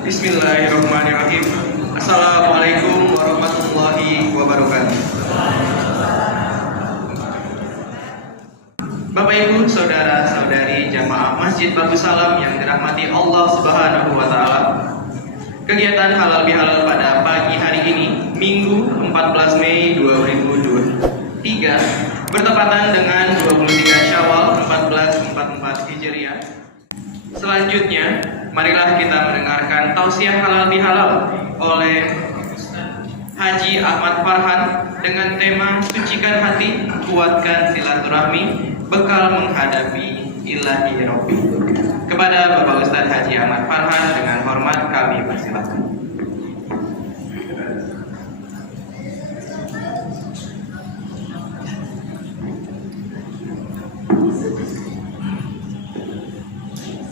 Bismillahirrahmanirrahim. Assalamualaikum warahmatullahi wabarakatuh. Bapak Ibu, saudara-saudari jamaah Masjid Bagus Salam yang dirahmati Allah Subhanahu wa taala. Kegiatan halal bihalal pada pagi hari ini, Minggu 14 Mei 2023, bertepatan dengan 23 Syawal 1444 Hijriah. Selanjutnya, marilah kita mendengarkan tausiah halal bihalal oleh Haji Ahmad Farhan dengan tema Sucikan Hati, Kuatkan Silaturahmi, Bekal Menghadapi Ilahi Rabbi. Kepada Bapak Ustadz Haji Ahmad Farhan dengan hormat kami persilakan.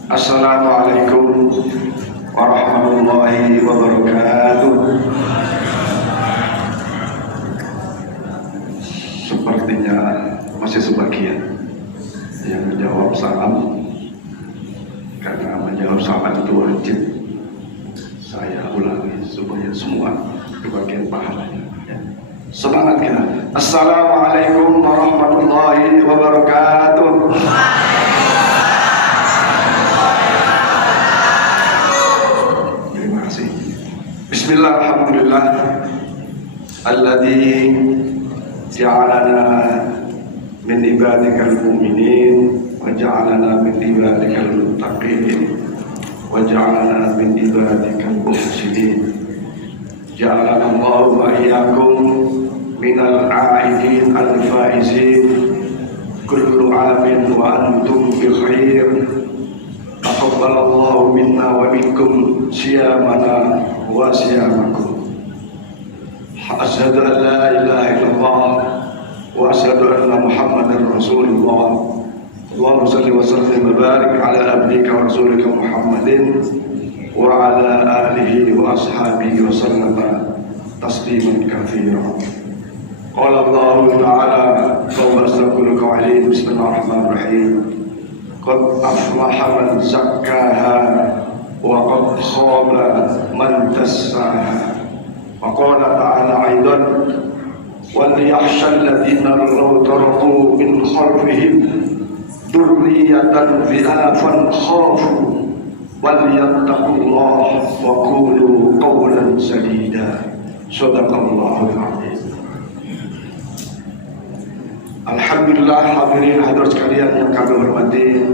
Assalamualaikum warahmatullahi wabarakatuh. Sepertinya masih sebagian yang menjawab salam, karena menjawab salam itu wajib. Saya ulangi supaya semua kebagian pahalanya. Semangat kita. Assalamualaikum warahmatullahi wabarakatuh. Bismillah, alhamdulillah alladzi ja'alana min ibadikal mu'minin wa ja'alana min ibadikal muttaqin wa ja'alana min ibadikal muhsinin. Ja'alana Allahu wa iyyakum minal a'idin al-faizin, kullu amin wa antum bi khair. Taqabbalallahu minna wa minkum siyamana wa siyamakum. Asyhadu an la ilaha illallah wa asyhadu anna Muhammadar Rasulullah. Allahumma shalli wa sallim wa barik ala abdika wa rasulika Muhammadin wa ala alihi wa ashabihi wa sallama tasliman katsiran. Qala Allah ta'ala wa asdaqul qa'ilin. Bismillahirrahmanirrahim. Qad aflaha man zakkaha wa qad khaba man dassaha. Wa qala ta'ala aidan wal yakhshal ladzina law taraku min khalfihim dzurriyyatan dhi'afan khafu wal yattaqullaha wa qulu qawlan sadida. Shadaqallahul azim. Alhamdulillah, hadirin hadirat sekalian yang kami hormati,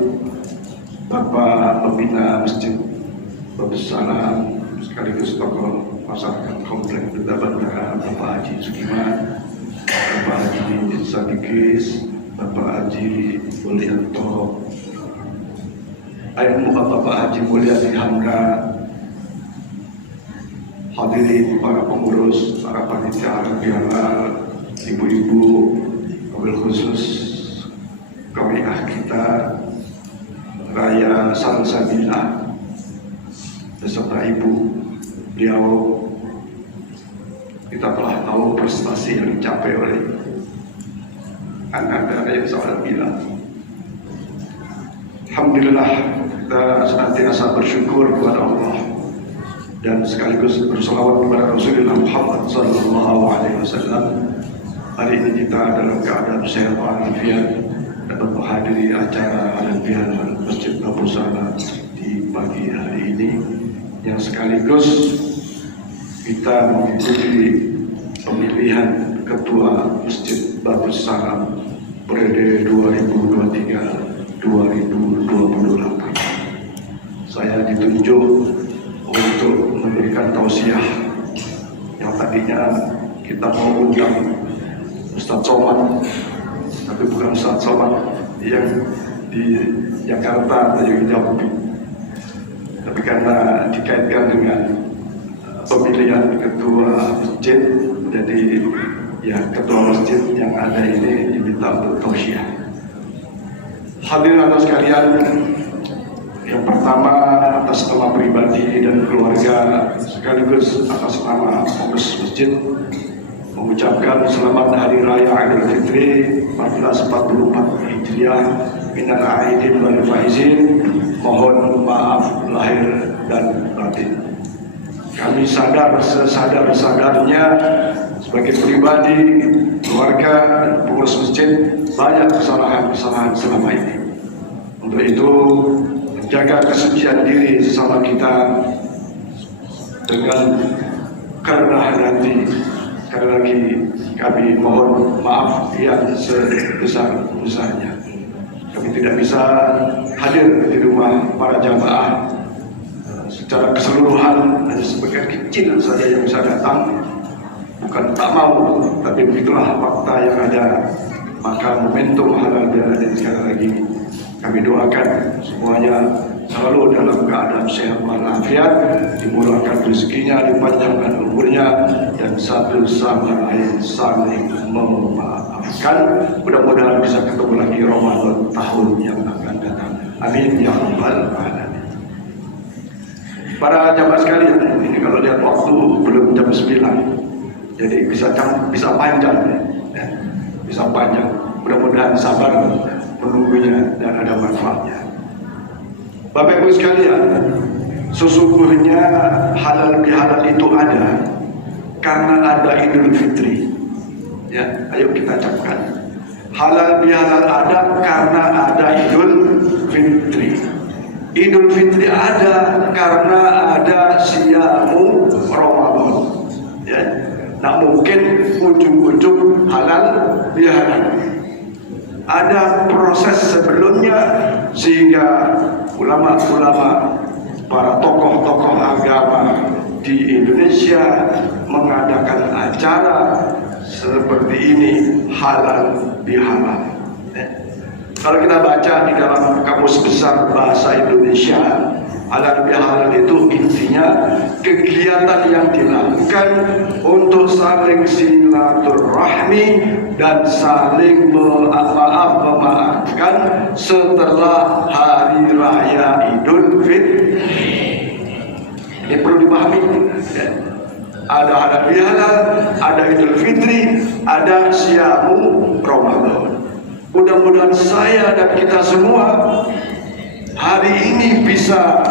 Bapak Pembina Masjid Bagus Salam sekaligus tokoh masyarakat Komplek Duta Bandara, Bapak Haji Sukiman, Bapak Haji Sadikis, Bapak Haji Mulyanto, Bapak Haji Mulyadi Hamka, hadirin para pengurus, para panitia halal, ibu-ibu, wabil khusus kawiah kita Raya Salsabila beserta ibu beliau. Kita telah tahu prestasi yang dicapai oleh anak Raya Salsabila. Alhamdulillah, kita senantiasa bersyukur kepada Allah dan sekaligus berselawat kepada Rasulullah Muhammad SAW. Hari ini kita dalam keadaan sehat walafiat dapat menghadiri acara halal bihalal Masjid Bagus Salam di pagi hari ini, yang sekaligus kita mengikuti pemilihan Ketua Masjid Bagus Salam periode 2023-2028. Saya ditunjuk untuk memberikan tausiah yang tadinya kita mau undang Ustadz Somad, tapi bukan Ustadz Somad yang di Jakarta atau di Jambi, tapi karena dikaitkan dengan pemilihan ketua masjid, jadi ya ketua masjid yang ada ini diminta untuk tausiah. Hadirin sekalian, yang pertama atas nama pribadi dan keluarga sekaligus atas nama pengurus masjid mengucapkan selamat Hari Raya Idul Fitri 1444 Hijriah minal aidin wal faizin. Mohon maaf lahir dan batin. kami sadar sesadar-sadarnya sebagai pribadi, keluarga, pengurus masjid banyak kesalahan-kesalahan selama ini. Untuk itu menjaga kesucian diri sesama kita dengan kerendahan hati. Sekali lagi kami mohon maaf yang sebesar-besarnya. Kami tidak bisa hadir di rumah para jamaah secara keseluruhan, hanya sebagian kecil saja yang bisa datang. Bukan tak mau, tapi begitulah fakta yang ada. Maka momentum halal bihalal ini sekali lagi kami doakan semuanya selalu dalam keadaan sehat walafiat, dimurahkan rezekinya, dipanjangkan umurnya, dan satu sama lain saling memaafkan. Mudah-mudahan bisa ketemu lagi Ramadan tahun yang akan datang. Amin ya rabbal alamin. Para jamaah sekalian, ini kalau lihat waktu belum jam 9, jadi bisa panjang, ya. Bisa panjang. Mudah-mudahan sabar menunggunya dan ada manfaatnya. Bapak Ibu sekalian, sesungguhnya halal bihalal itu ada karena ada Idul Fitri. Ya, ayo kita ucapkan. Halal bihalal ada karena ada Idul Fitri. Idul Fitri ada karena ada siamu Ramadan. Ya, nah mungkin ujung-ujung halal bihalal. Ada proses sebelumnya sehingga ulama-ulama, para tokoh-tokoh agama di Indonesia mengadakan acara seperti ini, halal bihalal. Kalau kita baca di dalam Kamus Besar Bahasa Indonesia, halal bihalal itu intinya kegiatan yang dilakukan untuk saling silaturahmi dan saling memaafkan setelah hari raya Idul Fitri. Ini perlu dipahami. Ada halal bihalal, ada Idul Fitri, ada siamu Ramadan. Mudah-mudahan saya dan kita semua hari ini bisa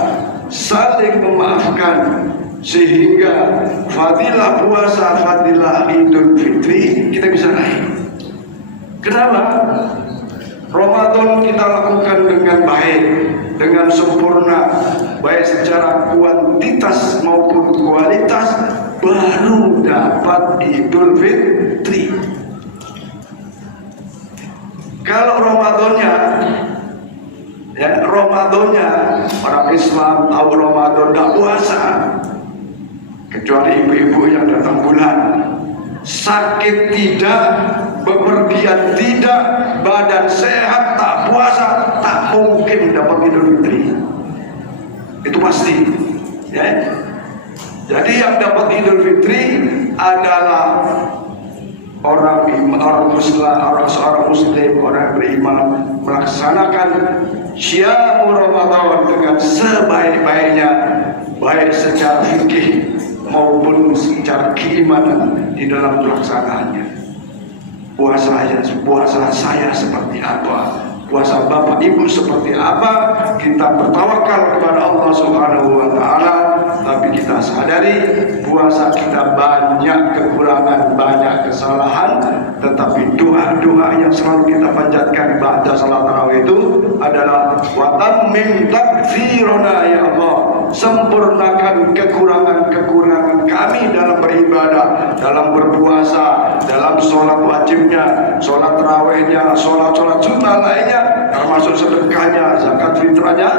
saling memaafkan sehingga fadilah puasa, fadilah Idul Fitri kita bisa naik. Kenapa? Ramadan kita lakukan dengan baik, dengan sempurna, baik secara kuantitas maupun kualitas, baru dapat Idul Fitri. Kalau Ramadannya orang Islam tahu Ramadan tidak puasa, kecuali ibu-ibu yang datang bulan, sakit tidak, bepergian tidak, badan sehat tak puasa, tak mungkin dapat Idul Fitri. Itu pasti, ya. Jadi yang dapat Idul Fitri adalah seorang muslim, orang beriman melaksanakan syiam Ramadan dengan sebaik-baiknya, baik secara fikih maupun secara keimanan di dalam pelaksanaannya. Puasa saya seperti apa, puasa bapak ibu seperti apa, kita bertawakal kepada Allah Subhanahu wa Ta'ala. Tapi kita sadari puasa kita banyak kekurangan, banyak kesalahan, tetapi doa-doa yang selalu kita panjatkan ba'da salat tarawih itu adalah wa tammim takfirana ya Allah, sempurnakan kekurangan-kekurangan kami dalam beribadah, dalam berpuasa, dalam sholat wajibnya, sholat tarawihnya, sholat sunnah lainnya, termasuk sedekahnya, zakat fitrahnya,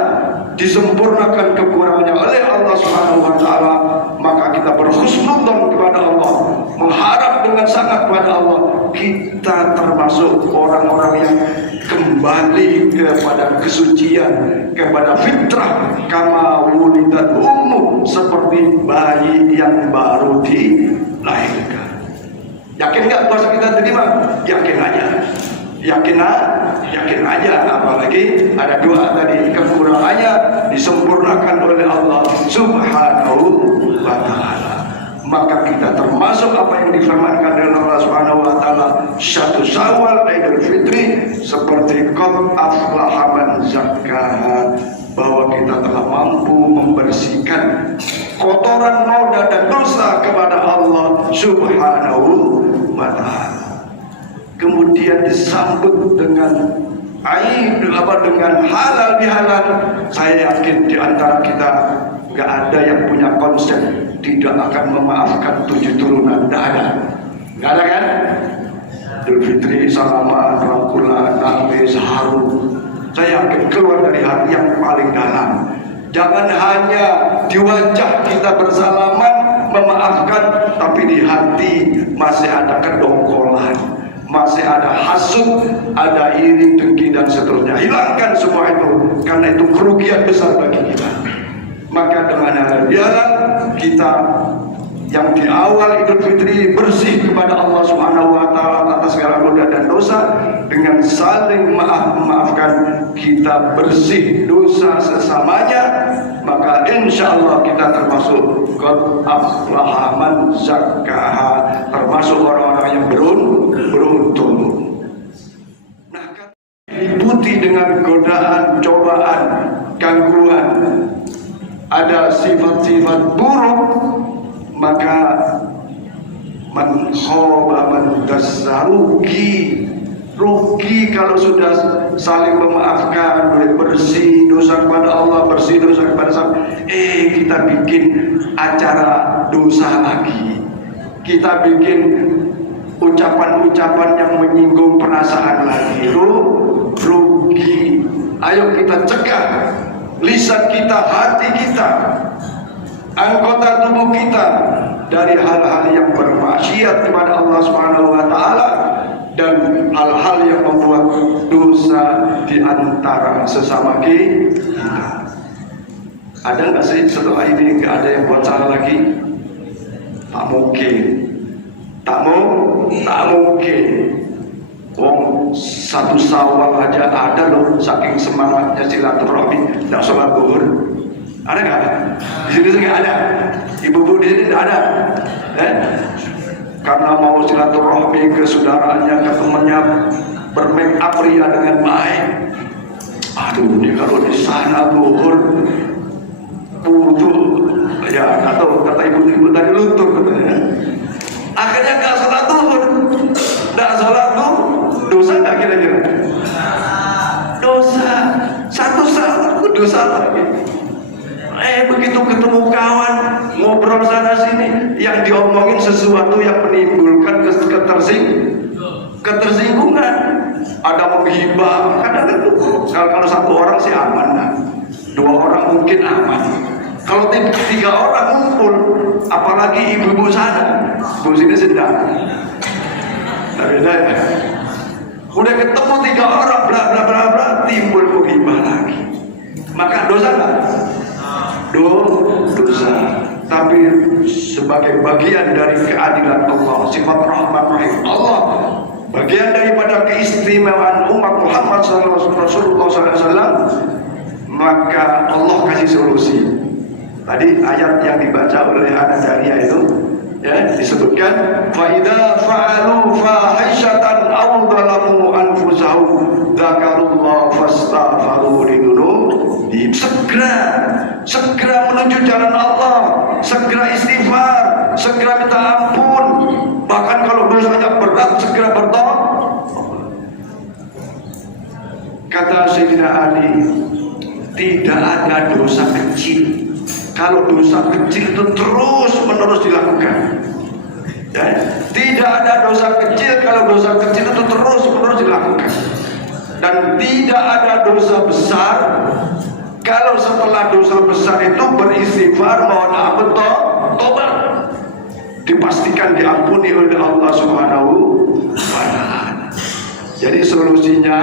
disempurnakan kekurangannya oleh Allah Subhanahu wa Ta'ala. Maka kita berhusnudzon kepada Allah, mengharap dengan sangat kepada Allah, kita termasuk orang-orang yang kembali kepada kesucian, kepada fitrah, kama wulidat ummu, seperti bayi yang baru dilahirkan. Yakin nggak puasa kita terima? Yakin aja. Yakin aja, apalagi ada doa tadi, kekurangannya disempurnakan oleh Allah Subhanahu wa Ta'ala. Maka kita termasuk apa yang difirmankan oleh Allah Subhanahu wa Ta'ala, Syahru Syawal, Idul Fitri, seperti qad aflaha man zakkaha, bahwa kita telah mampu membersihkan kotoran noda dan dosa kepada Allah Subhanahu wa ta'ala. Kemudian disambut dengan dengan halal bihalal. Saya yakin di antara kita nggak ada yang punya konsep tidak akan memaafkan 7 turunan. Nggak ada kan? Idul Fitri, salaman, rangkulan, nangis, haru. Saya yakin keluar dari hati yang paling dalam. Jangan hanya di wajah kita bersalaman memaafkan, tapi di hati masih ada kedongkolan, masih ada hasud, ada iri, dengki dan seterusnya. Hilangkan semua itu, karena itu kerugian besar bagi kita. Maka dengan halal bihalal kita yang di awal Idul Fitri bersih kepada Allah Subhanahu wa ta'ala atas segala noda dan dosa, dengan saling memaafkan kita bersih dosa sesamanya, maka insya Allah kita termasuk qad aflaha man zakkaha, termasuk orang-orang yang beruntung. Nah, diliputi dengan godaan, cobaan, gangguan, ada sifat-sifat buruk, maka man khaba man dassa, rugi kalau sudah saling memaafkan, boleh bersih dosa kepada Allah, bersih dosa kepada sama. Kita bikin acara dosa lagi, kita bikin ucapan-ucapan yang menyinggung perasaan lagi, rugi. Ayo kita cegah lisan kita, hati kita, anggota tubuh kita dari hal-hal yang bermaksiat kepada Allah Subhanahu wa ta'ala dan hal-hal yang membuat dosa di antara sesama kita. Ada nggak sih setelah ini nggak ada yang buat salah lagi? Tak mungkin, tak mungkin. Wong 1 Syawal aja ada loh, saking semangatnya silaturahmi nggak sholat zuhur. Ada nggak? Di sini nggak ada. Ibu-ibu di sini nggak ada. Karena mau silaturahmi ke saudaranya, ke temannya, bermake up ria dengan baik. Aduh, ini kalau di sana zuhur butuh, ya atau kata ibu-ibu tadi luntur katanya. Akhirnya nggak sholat zuhur, dosa nggak kira-kira? Dosa. 1 salah dosa lagi. Begitu ketemu kawan, ngobrol sana sini, yang diomongin sesuatu yang menimbulkan ketersinggungan. Ada menghibah, kadang-kadang kalau 1 orang sih aman, nah. 2 orang mungkin aman. Kalau 3 orang ngumpul, apalagi ibu-ibu sana, ibu sini sedang. Nah, beda ya. Udah ketemu 3 orang, bla bla bla bla, timbul menghibah lagi. Maka dosa nggak? Dosa. Tapi sebagai bagian dari keadilan Allah, sifat rahmat rahim Allah, bagian daripada keistimewaan umat Muhammad SAW, maka Allah kasih solusi. Tadi ayat yang dibaca oleh An-Najariyah itu ya, disebutkan fa idza fa'alu fahishatan aw zalamu anfusahum dzakarullaha fastaghfiru lidunubihim. Segera menuju jalan Allah, segera istighfar, segera minta ampun, bahkan kalau dosanya berat segera bertobat. Kata Sayyidina Ali, tidak ada dosa kecil. Kalau dosa kecil itu terus menerus dilakukan, ya, tidak ada dosa kecil kalau dosa kecil itu terus menerus dilakukan, dan tidak ada dosa besar kalau setelah dosa besar itu beristighfar, mohon ampun, tobat, dipastikan diampuni oleh Allah Subhanahu wa ta'ala. Jadi solusinya,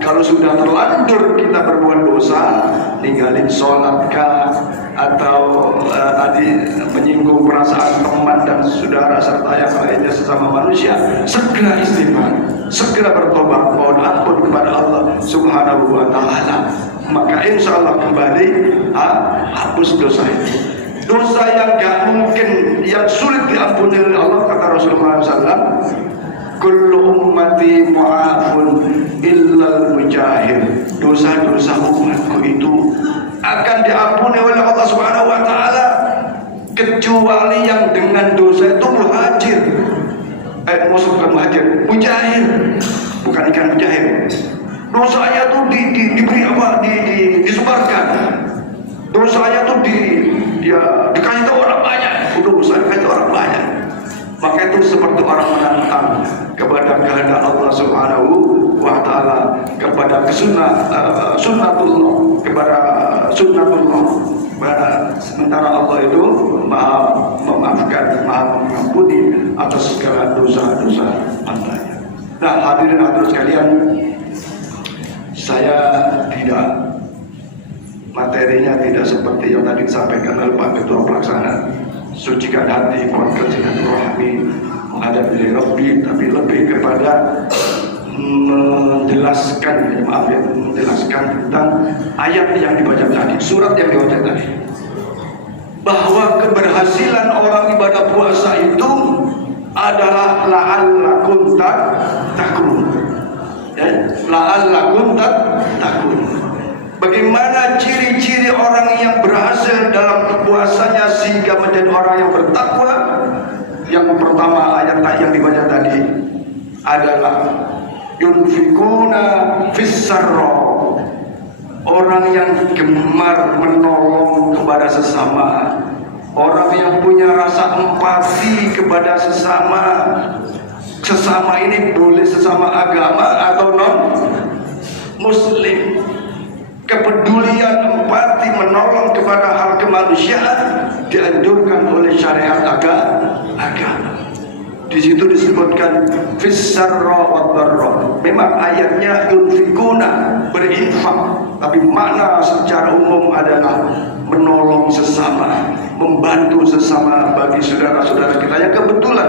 kalau sudah terlanjur kita berbuat dosa, ninggalin sholat kah, atau tadi menyinggung perasaan teman dan saudara serta yang lainnya sesama manusia, segera istighfar, segera bertobat, mohon ampun kepada Allah Subhanahu wa ta'ala. Maka insya Allah kembali hapus dosa itu. Dosa yang gak mungkin, yang sulit diampuni oleh Allah, kata Rasulullah SAW, kullu ummati mu'afun illal mujahir. Dosa-dosa umatku itu akan diampuni oleh Allah Subhanahu wa taala kecuali yang dengan dosa itu muhajir. Maksud bukan muhajir, mujahir, bukan ikan mujahir. Dosanya tuh diberi apa? Disebarkan. Dosanya tuh dikasih tahu orang banyak. Dosa dikasih tahu orang banyak. Maka itu seperti orang menantang kepada kehendak Allah Subhanahu wa taala, kepada sunnatullah, kepada sunnatullah. Sementara Allah itu Maha memaafkan, Maha mengampuni atas segala dosa-dosa hambanya. Nah, hadirin sekalian, saya tidak, materinya tidak seperti yang tadi disampaikan oleh Pak Ketua Pelaksana. Sucikan hati, kuatkan silaturahmi, menghadapi Rabbi, tapi lebih kepada menjelaskan, menjelaskan tentang ayat yang dibaca tadi, surat yang dibaca tadi, bahwa keberhasilan orang ibadah puasa itu adalah la'allakum tattaqun. La'allakum tattaqun. Bagaimana ciri-ciri orang yang berhasil dalam puasanya sehingga menjadi orang yang bertakwa? Yang pertama, ayat yang dibaca tadi adalah yunfikuna fis-sarra, orang yang gemar menolong kepada sesama, orang yang punya rasa empati kepada sesama. Sesama ini boleh sesama agama atau non muslim. Kepedulian, empati, menolong kepada hal kemanusiaan dianjurkan oleh syariat agama. Di situ disebutkan fis-sarra wa dharra. Memang ayatnya yunfikuna, berinfak, tapi makna secara umum adalah menolong sesama, membantu sesama bagi saudara-saudara kita yang kebetulan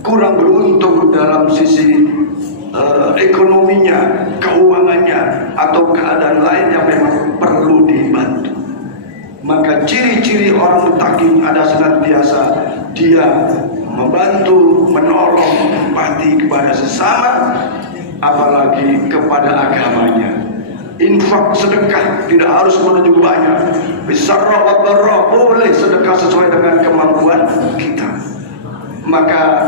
kurang beruntung dalam sisi ekonominya, keuangannya, atau keadaan lain yang memang perlu dibantu. Maka ciri-ciri orang muttaqin ada senantiasa dia membantu, menolong, empati kepada sesama, apalagi kepada agamanya. Infak, sedekah tidak harus menunjuk banyak. Bisarra wa dharra, boleh sedekah sesuai dengan kemampuan kita. Maka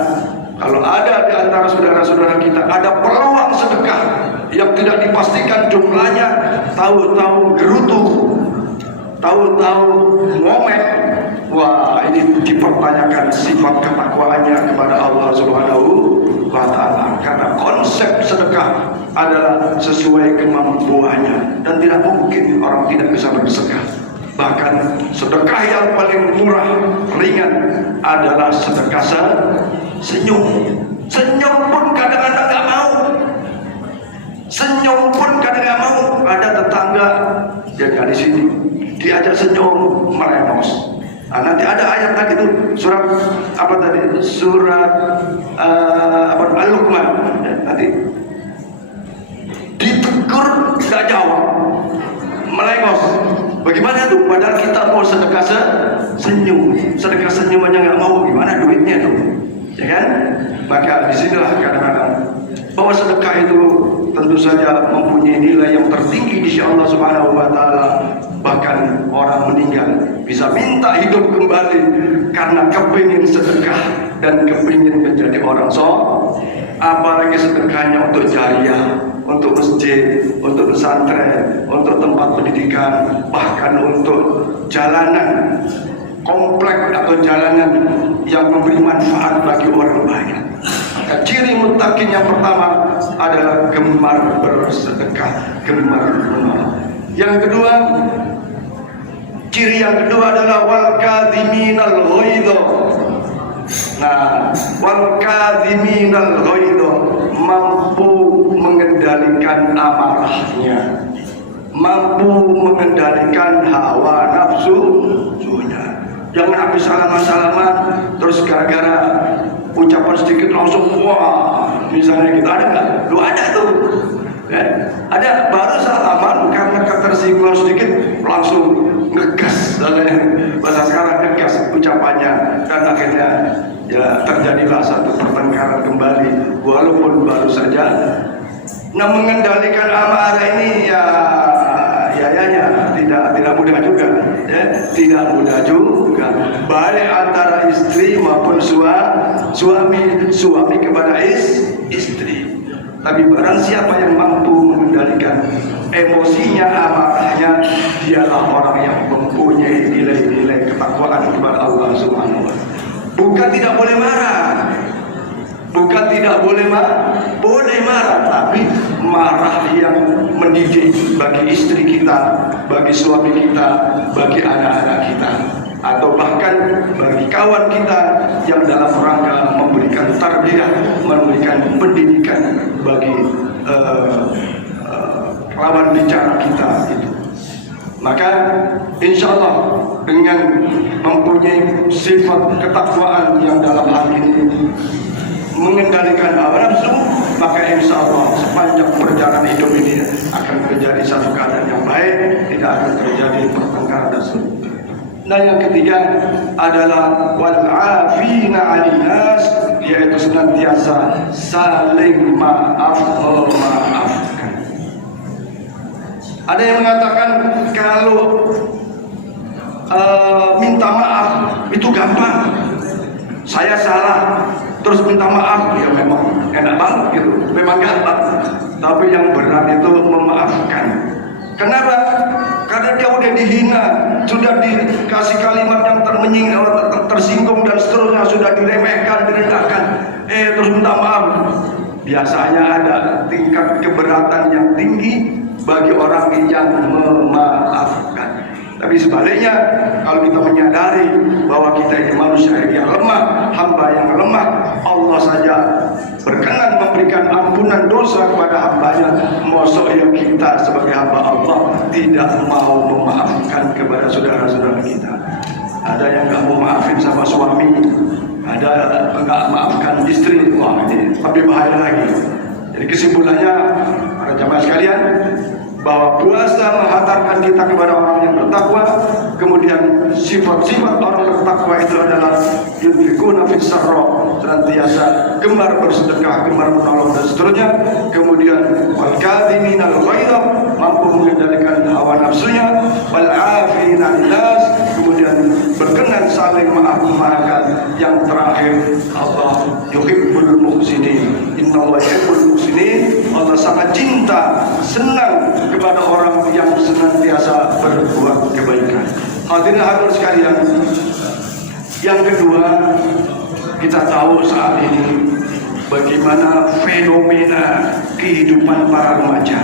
kalau ada di antara saudara-saudara kita ada peluang sedekah yang tidak dipastikan jumlahnya, tahu-tahu gerutu, tahu-tahu ngomel, wah, ini dipertanyakan sifat ketakwaannya kepada Allah Subhanahu wa taala. Karena konsep sedekah adalah sesuai kemampuannya dan tidak mungkin orang tidak bisa bersedekah. Bahkan sedekah yang paling murah, ringan adalah sedekah senyum. Senyum pun kadang-kadang nggak mau. Senyum pun kadang nggak mau. Ada tetangga yang di sini diajak senyum melemos. Nah, nanti ada ayat tadi itu surat apa tadi? Surat Al-Luqman. Nanti ditegur nggak jawab, melengos. Bagaimana tuh? Padahal kita mau sedekah senyum, sedekah senyum aja nggak mau, gimana duitnya tuh? Ya kan? Maka disinilah kadang-kadang bahwa sedekah itu tentu saja mempunyai nilai yang tertinggi di sisi Allah Subhanahu wa taala. Bahkan orang meninggal bisa minta hidup kembali karena kepingin sedekah dan kepingin menjadi orang soleh. Apalagi sedekahnya untuk jariah, untuk masjid, untuk pesantren, untuk tempat pendidikan, bahkan untuk jalanan komplek atau jalanan yang memberi manfaat bagi orang banyak. Maka ciri muttaqin yang pertama adalah gemar bersedekah, gemar menolong. Yang kedua, ciri yang kedua adalah wal kadhiminal ghaidha. Nah, wal kadhiminal ghaidha, mampu mengendalikan amarahnya, mampu mengendalikan hawa nafsunya. Jangan habis salaman-salaman terus gara-gara ucapan sedikit langsung wah, misalnya kita ada nggak? Lu ada tuh. Ya, ada baru salaman karena ketersinggungan sedikit langsung ngegas, bahasa sekarang ngegas ucapannya, dan akhirnya ya terjadilah satu pertengkaran kembali walaupun baru saja. Nah, mengendalikan amarah ini ya biayanya, tidak mudah juga, ya, tidak mudah juga. Baik antara istri maupun suami kepada istri. Tapi barang siapa yang mampu mengendalikan emosinya, amarahnya, dialah orang yang mempunyai nilai-nilai ketakwaan kepada Allah Subhanahu wa Ta'ala. Bukan tidak boleh marah, bukan tidak boleh marah, tapi marah yang mendidik bagi istri kita, bagi suami kita, bagi anak-anak kita, atau bahkan bagi kawan kita yang dalam rangka memberikan tarbiyah, memberikan pendidikan bagi lawan bicara kita itu. Maka insya Allah dengan mempunyai sifat ketakwaan yang dalam hal ini mengendalikan hawa nafsu, maka insya Allah sepanjang perjalanan hidup ini akan menjadi satu keadaan yang baik, tidak akan terjadi pertengkaran dan sebagainya. Nah, yang ketiga adalah wal afina 'anil nas, yaitu senantiasa saling memaafkan. Ada yang mengatakan kalau minta maaf itu gampang, saya salah terus minta maaf, ya memang enak banget gitu, memang gampang. Tapi yang berat itu memaafkan. Kenapa? Karena dia udah dihina, sudah dikasih kalimat yang tersinggung dan seterusnya, sudah diremehkan, direndahkan, terus minta maaf. Biasanya ada tingkat keberatan yang tinggi bagi orang yang memaafkan. Tapi sebaliknya, kalau kita menyadari bahwa kita ini manusia yang lemah, hamba yang lemah, Allah saja berkenan memberikan ampunan dosa kepada hambanya. Mosok yang kita sebagai hamba Allah tidak mau memaafkan kepada saudara-saudara kita. Ada yang nggak mau maafin sama suami, ada nggak maafkan istri. Wah, ini lebih bahaya lagi. Jadi kesimpulannya, para jamaah sekalian, bahwa puasa menghantarkan kita kepada orang yang bertakwa. Kemudian sifat-sifat orang bertakwa itu adalah yunfikuna fis sarra, senantiasa gemar bersedekah, gemar menolong dan seterusnya. Kemudian wal kadhiminal ghaidha, mampu mengendalikan hawa nafsunya, wal afina 'anil nas, kemudian berkenan saling memaafkan. Yang terakhir, Allah yuhibbul muhsinin, innallaha yuhibbul muhsinin. Allah sangat cinta, senang kepada orang yang senantiasa berbuat kebaikan. Hadirin hadirat sekalian, yang kedua, kita tahu saat ini bagaimana fenomena kehidupan para remaja,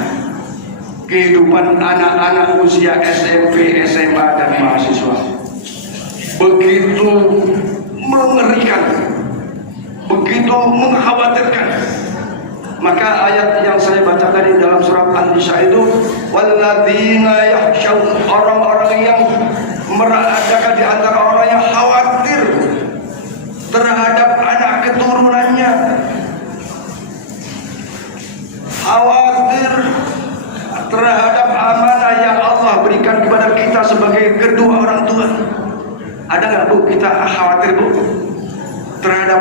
kehidupan anak-anak usia SMP, SMA dan mahasiswa begitu mengerikan, begitu mengkhawatirkan. Maka ayat yang saya baca tadi dalam surat An-Nisa itu, walladzina yakhshawun, orang-orang yang meradakan di antara orang yang khawatir terhadap anak keturunannya, khawatir terhadap amanah yang Allah berikan kepada kita sebagai kedua orang tua. Ada nggak Bu kita khawatir Bu terhadap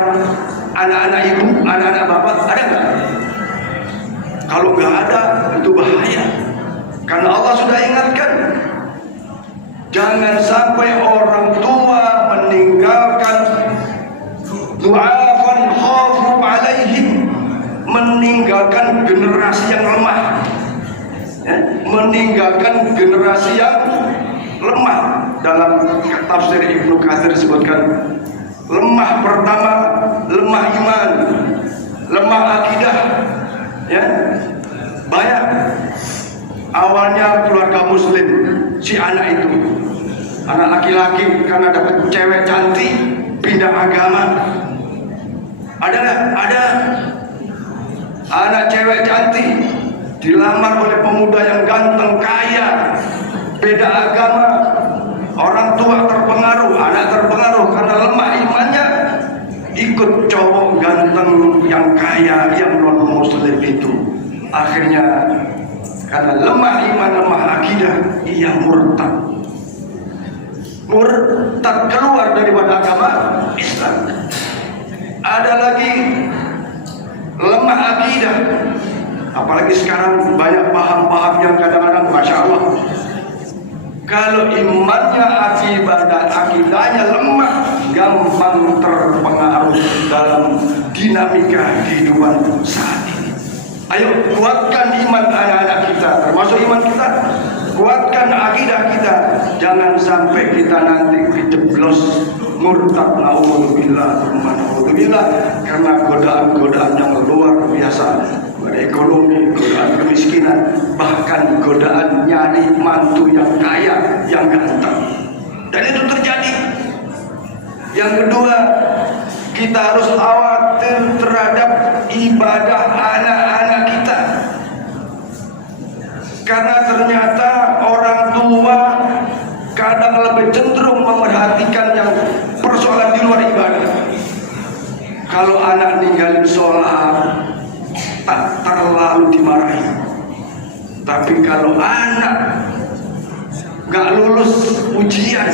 anak-anak ibu, anak-anak bapak? Ada nggak? Kalau nggak ada, itu bahaya. Karena Allah sudah ingatkan, jangan sampai orang tua meninggalkan du'afan khafu alaihim, meninggalkan generasi yang lemah, ya, meninggalkan generasi yang lemah. Dalam tafsir Ibnu Katsir disebutkan, lemah pertama, lemah iman, lemah akidah, ya. Banyak awalnya keluarga muslim, si anak itu, anak laki-laki karena dapat cewek cantik pindah agama. Ada nggak? Ada. Anak cewek cantik dilamar oleh pemuda yang ganteng, kaya, beda agama. Orang tua terpengaruh, anak terpengaruh karena lemah imannya, ikut cowok ganteng yang kaya, yang non muslim itu. Akhirnya karena lemah iman, lemah akidah, ia murtad keluar daripada agama Islam. Ada lagi lemah akidah, apalagi sekarang banyak paham-paham yang kadang-kadang masya Allah Kalau imannya, akidahnya lemah, gampang terpengaruh dalam dinamika kehidupan saat ini. Ayo kuatkan iman anak-anak kita, termasuk iman kita. Kuatkan akidah kita. Jangan sampai kita nanti dijeblos murtad, naudzubillah, karena godaan-godaan yang luar biasa, pada ekonomi, godaan kemiskinan, bahkan godaan nyari mantu yang kaya, yang ganteng. Dan itu terjadi. Yang kedua, kita harus khawatir terhadap ibadah anak-anak kita. Karena ternyata orang tua kadang lebih cenderung memerhatikan yang persoalan di luar ibadah. Kalau anak ninggalin sholat, tak terlalu dimarahi. Tapi kalau anak nggak lulus ujian,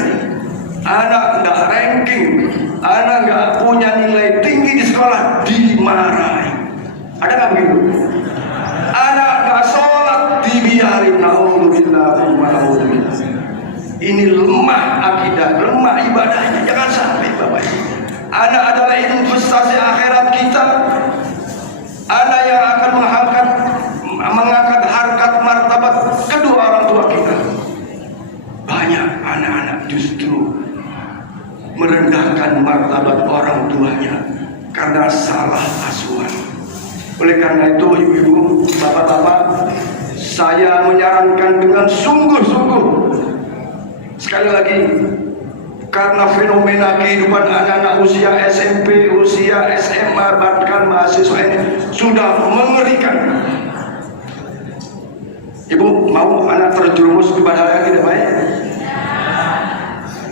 anak nggak ranking, anak nggak punya nilai tinggi di sekolah, dimarahi. Ada nggak begitu? Anak nggak sholat, dibiarin. Naudzubillah. Ini lemah akidah, lemah ibadahnya. Jangan sampai Bapak Ibu. Anak adalah investasi akhirat kita. Anak yang akan mengangkat harkat martabat kedua orang tua kita. Banyak anak-anak justru merendahkan martabat orang tuanya karena salah asuhan. Oleh karena itu, ibu-ibu, bapak-bapak, saya menyarankan dengan sungguh-sungguh, sekali lagi, karena fenomena kehidupan anak-anak usia SMP, usia SMA, bahkan mahasiswa ini sudah mengerikan. Ibu mau anak terjerumus kepada hal yang tidak baik?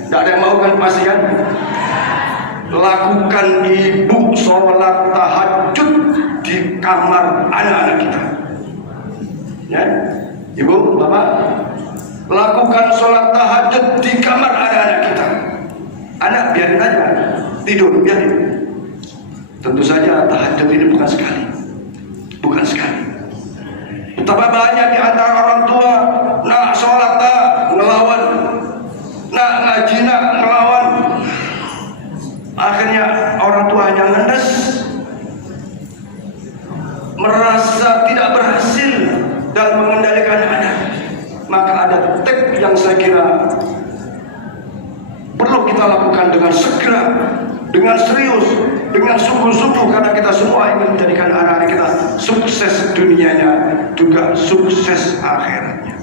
Tidak ada yang mau kan, pasti kan? Lakukan ibu sholat tahajud di kamar anak-anak kita. Ya, ibu, bapak, lakukan sholat tahajud di kamar anak-anak kita. Anak biarin aja tidur, biarin. Tentu saja tahajud ini bukan sekali. Betapa banyak di antara orang tua nak sholat tak ngelawan, nak ngaji nak ngelawan. Akhirnya orang tua hanya ngendes, merasa tidak berhasil dalam mengendalikan anak. Maka ada tip yang saya kira perlu kita lakukan dengan segera, dengan serius, dengan sungguh-sungguh, karena kita semua ingin menjadikan anak-anak kita sukses dunianya, juga sukses akhiratnya.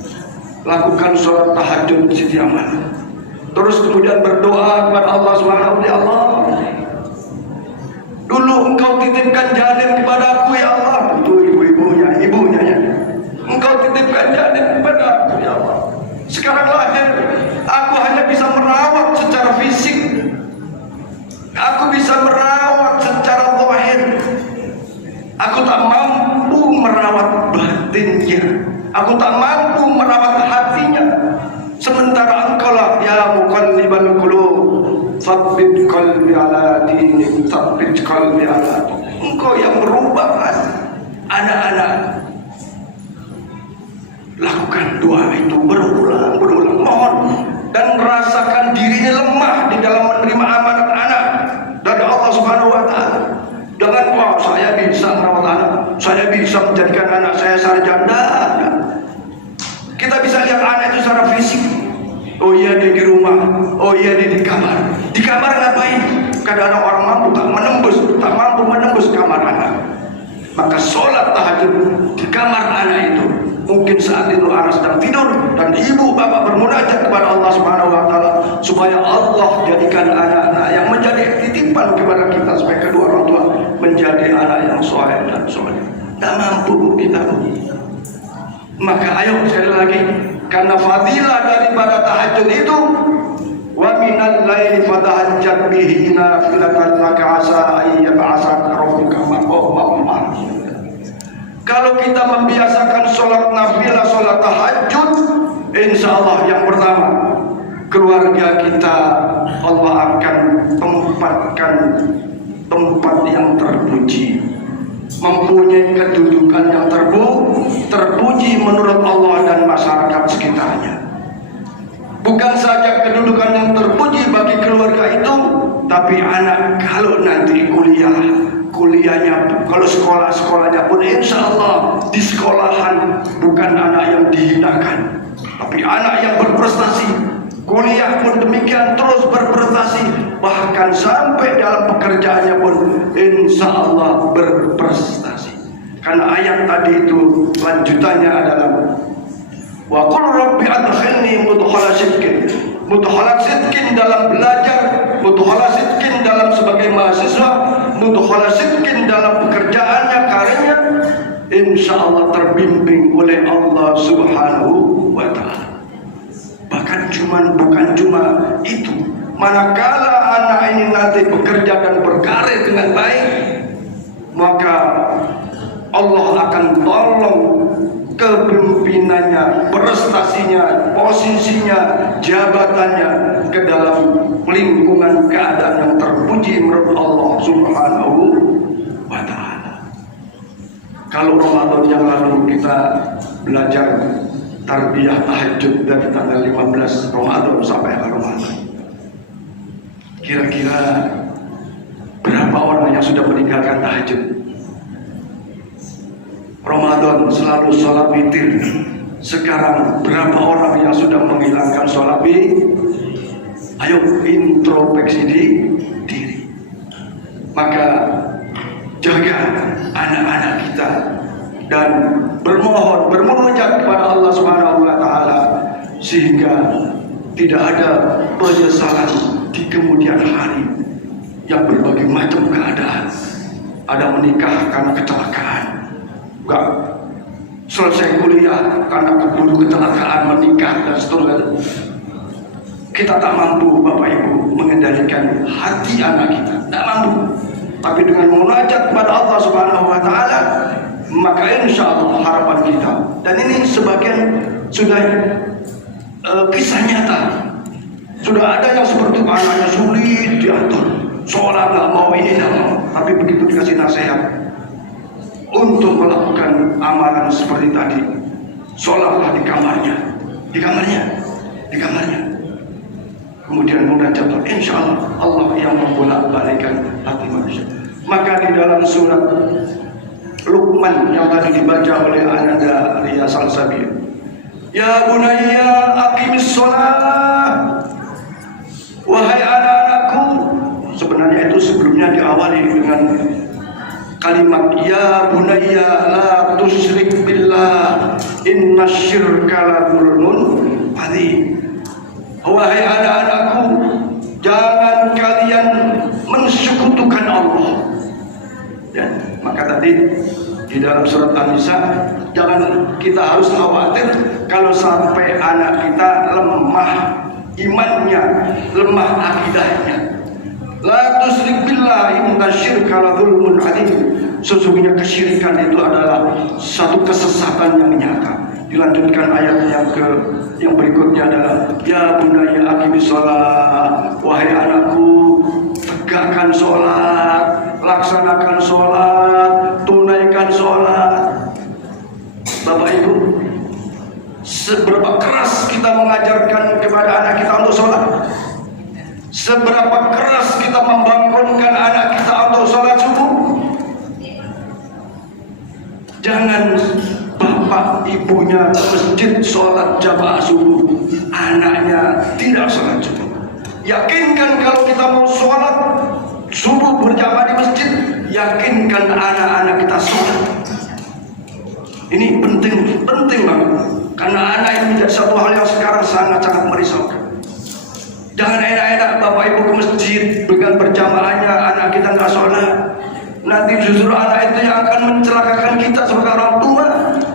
Lakukan sholat tahajud setiap malam. Terus kemudian berdoa kepada Allah Subhanahu wa Ta'ala. Ya Allah, dulu Engkau titipkan janin kepadaku, ya Allah. Itu ibunya ya. Engkau titipkan janin kepadaku, ya Allah. Sekarang lahir, aku hanya bisa merawat secara fisik, aku bisa merawat secara zahir, aku tak mampu merawat batinnya, aku tak mampu merawat hatinya. Sementara Engkau lah ya muqallibal qulub, tsabbit qalbi ala dinik, tsabbit qalbi ala dinik. Engkau yang merubah hati anak-anak. Lakukan doa itu berulang, mohon, dan rasakan dirinya lemah di dalam menerima amanat anak dari Allah Subhanahu wa Ta'ala. Jangan, wah, saya bisa merawat anak, saya bisa menjadikan anak saya sarjana. Kita bisa lihat anak itu secara fisik. Oh iya, dia di rumah, oh iya, dia di kamar. Di kamar ngapain? Kadang-kadang orang tak mampu menembus kamar anak. Maka sholat tahajud di kamar anak itu. Mungkin saat itu anak sedang tidur dan ibu bapak bermunajat kepada Allah Subhanahu wa Ta'ala supaya Allah jadikan anak-anak yang menjadi titipan kepada kita, supaya kedua orang tua menjadi anak yang soleh dan soleh. Tak mampu kita. Maka ayo sekali lagi, karena fadilah daripada tahajud itu, wa minal laili fatahajjat bihi nafilatan laka asa ayyab'asaka rabbuka maqaman. Kalau kita membiasakan sholat nafilah, sholat tahajud, insya Allah yang pertama, keluarga kita Allah akan tempatkan tempat yang terpuji, mempunyai kedudukan yang terpuji menurut Allah dan masyarakat sekitarnya. Bukan saja kedudukan yang terpuji bagi keluarga itu, tapi anak kalau nanti kuliahnya, kalau sekolahnya pun insya Allah di sekolahan bukan anak yang dihinakan, tapi anak yang berprestasi. Kuliah pun demikian, terus berprestasi, bahkan sampai dalam pekerjaannya pun insya Allah berprestasi. Karena ayat tadi itu lanjutannya adalah wa qul rabbi adkhilni mudkhala sidqin. Mudkhala sidqin dalam belajar, mudkhala sidqin dalam sebagai mahasiswa, mudkhala sidqin dalam pekerjaannya, karirnya, insya Allah terbimbing oleh Allah Subhanahu wa ta'ala. Bukan cuma itu, manakala anak ini nanti bekerja dan berkarir dengan baik, maka Allah akan tolong kepemimpinannya, prestasinya, posisinya, jabatannya ke dalam lingkungan keadaan yang terpuji menurut Allah Subhanahu wa ta'ala. Kalau Ramadan yang lalu kita belajar tarbiyah tahajud dari tanggal 15 Ramadan sampai akhir Ramadan, kira-kira berapa orang yang sudah meninggalkan tahajud? Ramadan selalu sholat witir. Sekarang berapa orang yang sudah menghilangkan sholat witir? Ayo introspeksi diri. Maka jaga anak-anak kita dan bermunajat kepada Allah Subhanahu wa ta'ala, sehingga tidak ada penyesalan di kemudian hari yang berbagai macam keadaan. Ada menikah karena kecelakaan, enggak selesai kuliah karena keburu kecelakaan, menikah dan seterusnya. Kita tak mampu Bapak Ibu mengendalikan hati anak kita, tak mampu. Tapi dengan munajat kepada Allah Subhanahu wa ta'ala, maka insya Allah harapan kita, dan ini sebagian sudah kisah nyata, sudah ada yang seperti anaknya sulit diatur, sholat nggak mau, ini nggak mau, tapi begitu dikasih nasihat untuk melakukan amalan seperti tadi, sholatlah di kamarnya, kemudian munajat, insya Allah Allah yang membolak-balikkan hati manusia. Maka di dalam surat Luqman yang tadi dibaca oleh Ananda Ria Salsabil, ya bunayya aqimis sholat, wahai anak-anakku. Sebenarnya itu sebelumnya diawali dengan kalimat ya bunayya la tusyrik billah innasyirka la dzulmun adzim. Wahai anak-anakku, jangan kalian mensekutukan Allah. Ya, maka tadi di dalam surat An-Nisa, jangan kita harus khawatir kalau sampai anak kita lemah imannya, lemah akidahnya. La tusyrik billah innasyirka la dzulmun adzim. Sesungguhnya kesyirikan itu adalah satu kesesatan yang nyata. Dilanjutkan ayat yang berikutnya adalah ya bunayya aqimis shalah, wahai anakku, tegakkan sholat, laksanakan sholat, tunaikan sholat. Bapak Ibu, seberapa keras kita mengajarkan kepada anak kita untuk sholat, seberapa keras kita membangunkan anak kita untuk sholat subuh. Jangan bapak ibunya ke masjid sholat jamaah subuh, anaknya tidak sholat subuh. Yakinkan kalau kita mau sholat subuh berjamaah di masjid, yakinkan anak-anak kita sholat. Ini penting banget, karena anak ini menjadi satu hal yang sekarang sangat-sangat merisaukan. Jangan enak-enak bapak ibu ke masjid dengan berjamaahnya, anak kita nggak sholat. Nanti justru anak itu yang akan mencelakakan kita sebagai orang tua.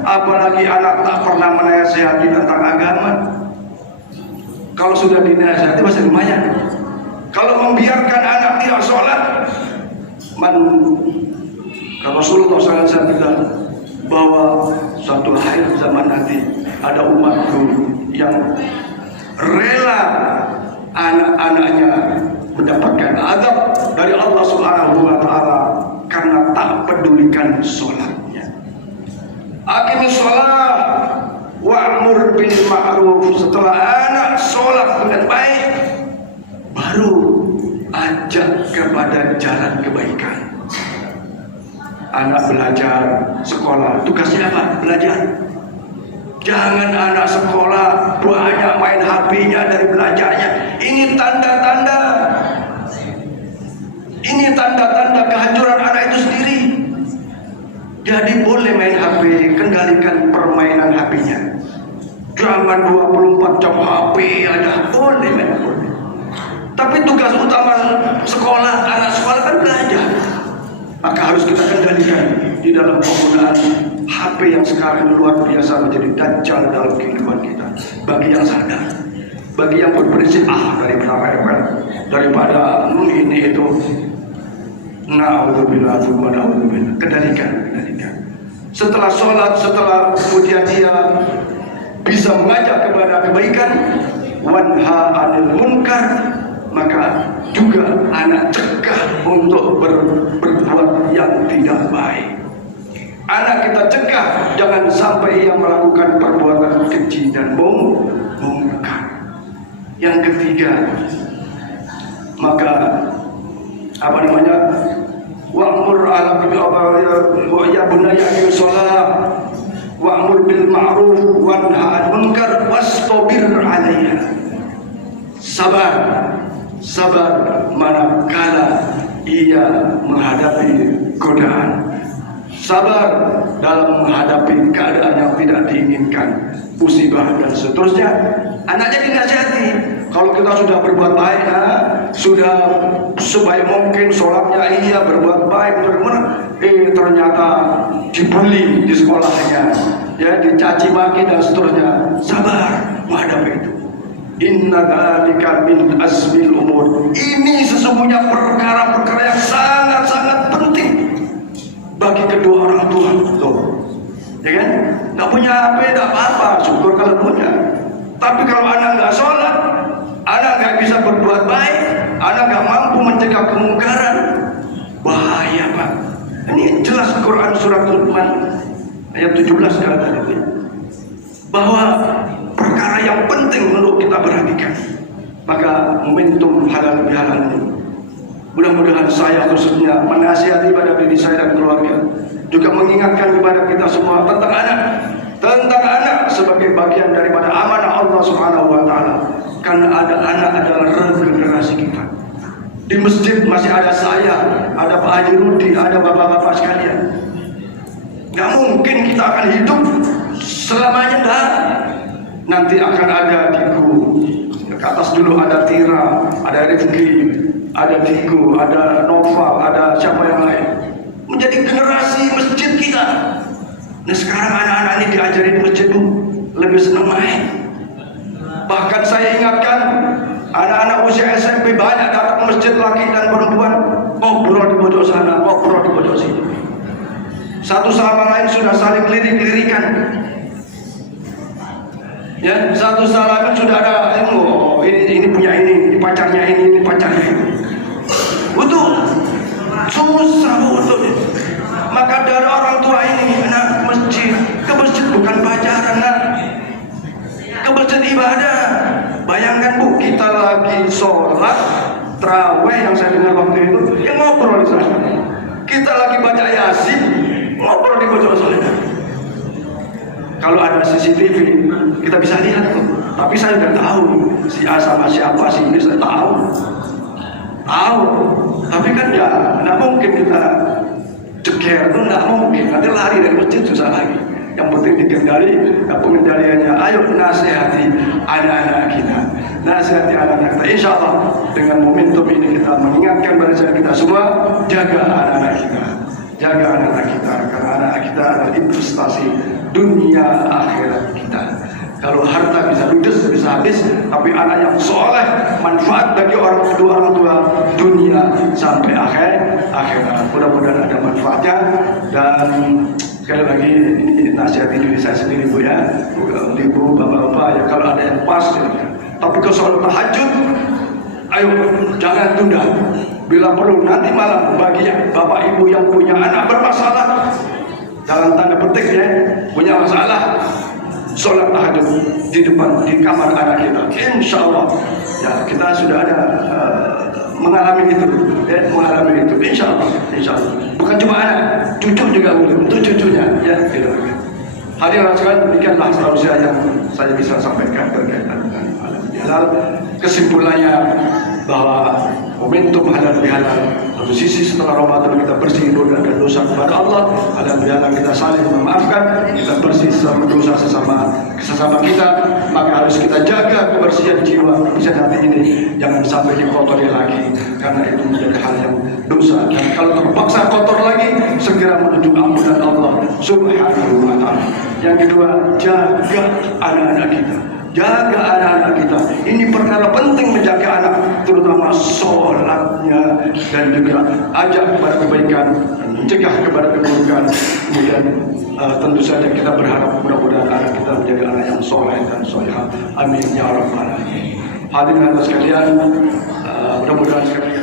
Apalagi anak tak pernah menasihati tentang agama. Kalau sudah dinasihati masih lumayan. Kalau membiarkan anak tidak sholat, Rasulullah SAW bilang bahwa suatu akhir zaman nanti ada umatku yang rela anak-anaknya mendapatkan azab dari Allah Subhanahu wa ta'ala karena tak pedulikan sholatnya. Aqimis sholat wa'mur wa'mur bil ma'ruf. Setelah anak sholat dengan baik, baru ajak kepada jalan kebaikan. Anak belajar sekolah, tugasnya apa? Belajar. Jangan anak sekolah banyak main HP-nya dari belajarnya. Ini tanda-tanda. Ini tanda-tanda kehancuran anak itu sendiri. Jadi boleh main HP, kendalikan permainan HP-nya. Jangan 24 jam HP aja. Boleh main HP. Tapi tugas utama sekolah, anak sekolah kan belajar. Maka harus kita kendalikan di dalam penggunaan HP yang sekarang luar biasa menjadi dajjal dalam kehidupan kita. Bagi yang sadar, bagi yang berprinsip daripada ini itu, na'udzubillah, kendalikan. Setelah sholat, setelah kemudian dia bisa mengajak kepada kebaikan, wanha 'anil munkar, maka juga anak cegah untuk berbuat yang tidak baik. Anak kita cegah jangan sampai ia melakukan perbuatan keji dan mungkar. Yang ketiga, maka wa'mur ala wa ya bunayya aqim shalah wa'mur bil ma'ruf wanha 'anil munkar wastabir 'alaiha. Sabar manakala ia menghadapi godaan. Sabar dalam menghadapi keadaan yang tidak diinginkan, musibah dan seterusnya. Anaknya dinasihati. Kalau kita sudah berbuat baik, sudah sebaik mungkin sholatnya iya, berbuat baik, bagaimana? Ternyata dibully di sekolahnya, ya dicaci maki dan seterusnya. Sabar menghadapi itu. Inna dzalika min azmil umur. Ini sesungguhnya perkara-perkara yang sangat-sangat penting bagi kedua orang tua. Tuh, ya kan? Nggak punya HP, nggak apa-apa, syukur kalau punya. Tapi kalau anak nggak sholat, anak nggak bisa berbuat baik, anak nggak mampu mencegah kemungkaran, bahaya Pak. Ini jelas Quran surat Luqman ayat 17 tadi, bahwa perkara yang penting untuk kita perhatikan. Maka momentum halal bihalal ini, mudah-mudahan saya khususnya menasihati pada diri saya dan keluarga, juga mengingatkan kepada kita semua tentang anak sebagai bagian daripada amanah Allah Subhanahu wa taala. Karena anak adalah regenerasi kita. Di masjid masih ada saya, ada Pak Haji Rudi, ada bapak-bapak sekalian. Gak mungkin kita akan hidup selamanya, enggak. Nanti akan ada Diku, ke atas dulu ada Tira, ada Rifki, ada Diku, ada Noval, ada siapa yang lain. Menjadi generasi masjid kita. Nah sekarang anak-anak ini diajari di masjid itu lebih senang main. Bahkan saya ingatkan anak-anak usia SMP banyak datang ke masjid, laki dan perempuan, ngobrol di pojok sana, ngobrol di pojok sini. Satu sama lain sudah saling lirik-lirikan. Ya, satu salaman sudah ada ini punya ini pacarnya ini pacarnya ini. Betul, susah betul. Maka dari orang tua ini anak masjid, ke masjid bukan pacaran, ke masjid ibadah. Bayangkan Bu, kita lagi sholat tarawih yang saya dengar waktu itu, yang ngobrol di sana. Kita lagi baca Yasin, ngobrol di pojok sana. Kalau ada CCTV, kita bisa lihat tuh. Tapi saya nggak tahu si A sama siapa, si ini saya tahu. Tapi kan ya, nggak mungkin kita ceker tuh, nggak mungkin. Nanti lari dari masjid susah lagi. Yang penting dikendali, pengendaliannya. Ayo nasihati anak-anak kita, nasihati anak-anak kita. Insya Allah dengan momentum ini kita mengingatkan pada kita semua, jaga anak-anak kita. Jaga anak-anak kita, karena anak kita adalah investasi dunia akhirat kita. Kalau harta bisa ludes, bisa habis, tapi anak yang soleh, manfaat bagi kedua orang tua, dunia sampai akhirat. Mudah-mudahan ada manfaatnya. Dan sekali lagi ini nasihat diri saya sendiri Bu ya, ibu, bapak-bapak ya, kalau ada yang pas ya. Tapi kalau soal tahajud, ayo jangan tunda. Bila perlu nanti malam bagi bapak ibu yang punya anak bermasalah, dalam tanda petik ya, punya masalah, sholat tahajud di depan di kamar anak kita. Insya Allah ya kita sudah ada mengalami itu, mengalami itu. Insya Allah. Bukan cuma anak, cucu juga boleh, untuk cucunya ya gitu. Hadirin sekalian, demikianlah seharusnya yang saya bisa sampaikan berkaitan dengan halal bihalal. Kesimpulannya bahwa momentum halal bihalal, satu sisi setelah Ramadan kita bersih dosa dan dosa kepada Allah, halal bihalal kita saling memaafkan, kita bersih sesama dosa sesama kita, maka harus kita jaga kebersihan jiwa, kebersihan hati ini jangan sampai dikotori lagi, karena itu menjadi hal yang dosa. Dan kalau terpaksa kotor lagi, segera menuju ampunan Allah Subhanahu wa Ta'ala. Yang kedua, jaga anak-anak kita. Jaga anak-anak kita. Ini perkara penting, menjaga anak, terutama sholatnya, dan juga ajak kepada kebaikan, mencegah kepada keburukan. Kemudian tentu saja kita berharap mudah-mudahan anak kita menjadi anak yang soleh dan solehah. Amin ya rabbal alamin. Hadirin sekalian, mudah-mudahan sekali